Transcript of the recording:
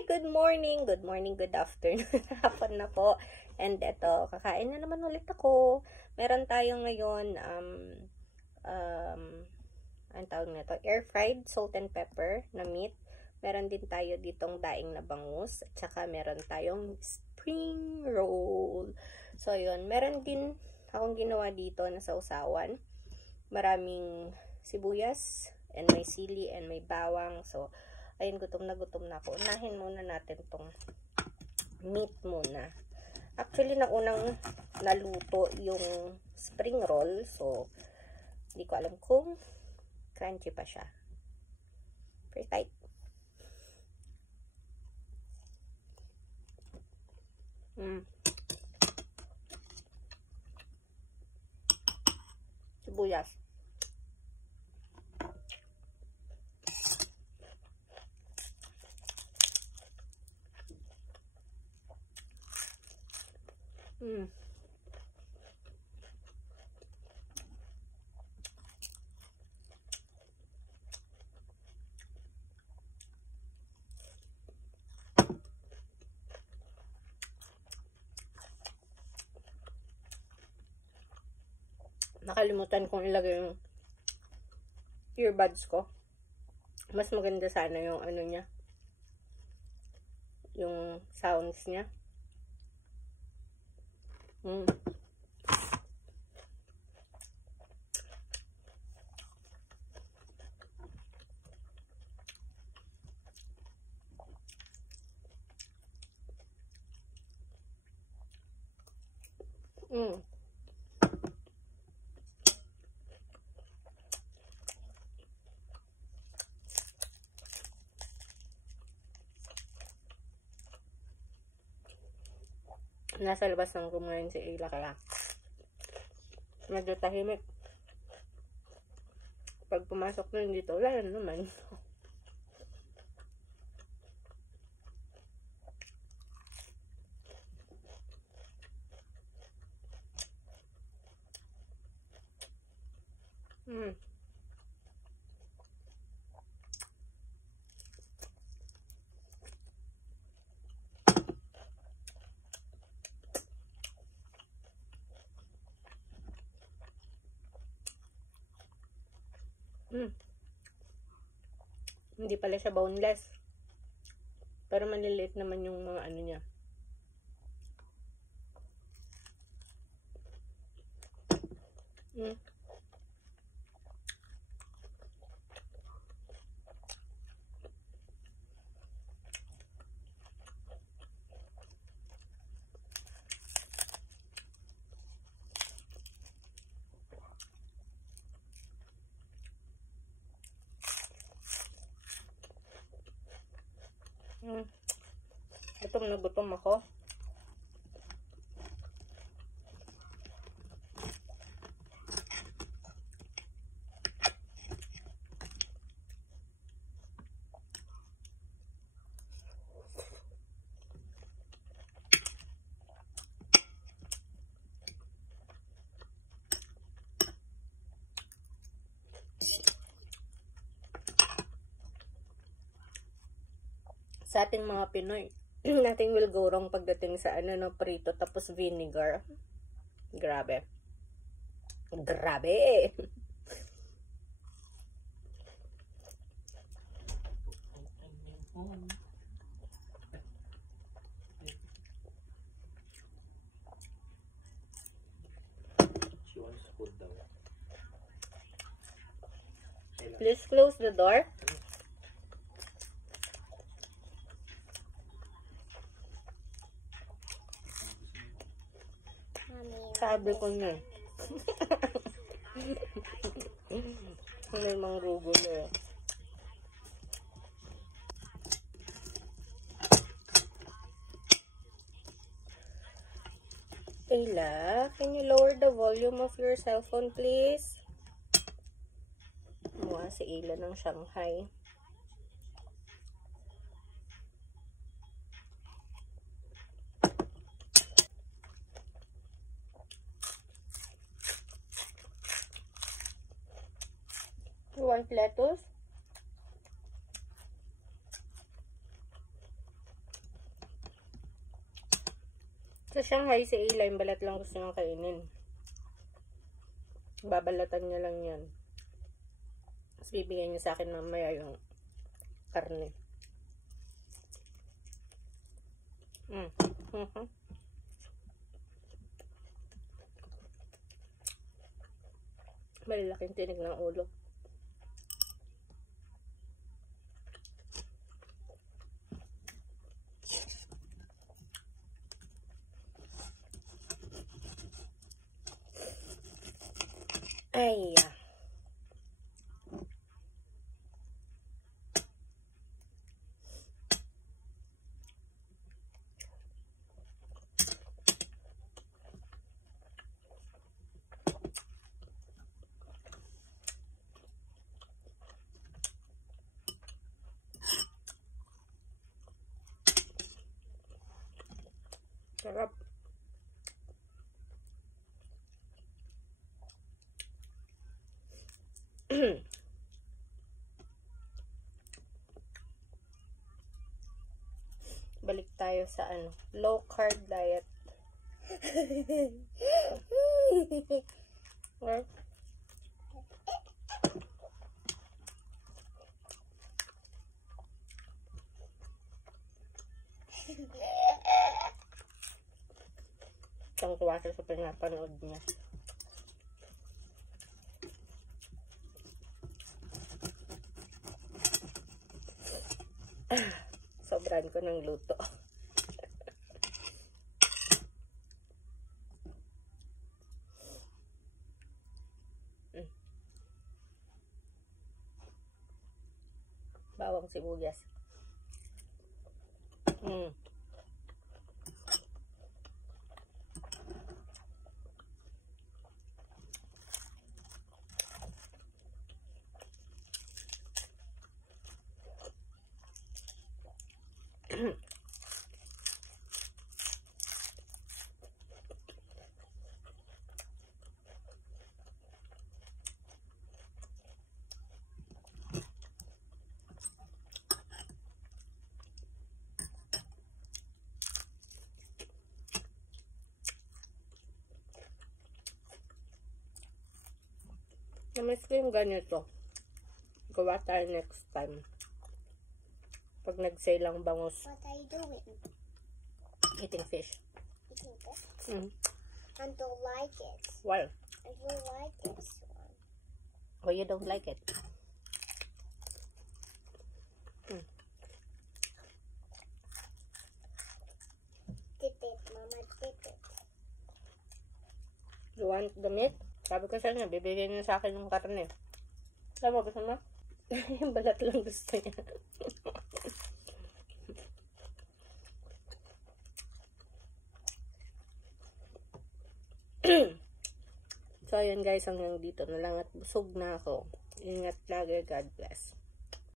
Good morning, good afternoon, hapon na po. And eto, kakain na naman ulit ako. Meron tayo ngayon, ang tawag na to, air fried salt and pepper na meat. Meron din tayo ditong daing na bangus. At saka meron tayong spring roll. So, yun. Meron din akong ginawa dito na sausawan. Maraming sibuyas, and may sili, and may bawang. So, ayun, gutom na ako. Unahin muna natin tong meat muna. Actually, naunang naluto yung spring roll. So, hindi ko alam kung crunchy pa siya. First tight. Sibuyas. Nakalimutan kong ilagay yung earbuds ko. Mas maganda sana yung ano niya. Yung sounds niya. Nasa labas ng room ngayon si Ayla, kaya medyo tahimik. Pag pumasok na dito, wala na naman. Hindi pala siya boneless. Pero maliliit naman yung mga ano niya. Gutom na gutom ako. Sa ating mga Pinoy, nothing will go wrong pagdating sa ano no, prito tapos vinegar. Grabe. Grabe. Please close the door. Sabi ko na. May mangrugo na. Ayla, can you lower the volume of your cell phone, please? Mukha si Ayla ng Shanghai. You want lettuce? Sa Shanghai, si Ela, yung balat lang gusto niyang kainin. Babalatan niya lang yan. Tapos bibigyan niya sa akin mamaya yung karne. Malalaking tinig ng ulo. Ay, sarap. Balik tayo sa low carb diet. Or, isang tuwa sa pinapanood niya. Sobrang ko ng luto. Bawang sibuyas. Namiss ko yung ganito. Gawa tayo next time. Pag nag-sale ang bangus. What are you doing? Eating fish. Eating this? Mm-hmm. I don't like it. Why? I don't like this one. Why you don't like it? Dip it, Mama, dip it. You want the meat? Sabi ko sa niya, bibigyan niya sa akin yung karne. Sabi mo, gusto mo? Yung balat lang gusto niya. So, ayun guys, hanggang dito na lang at busog na ako. Ingat lagi. God bless.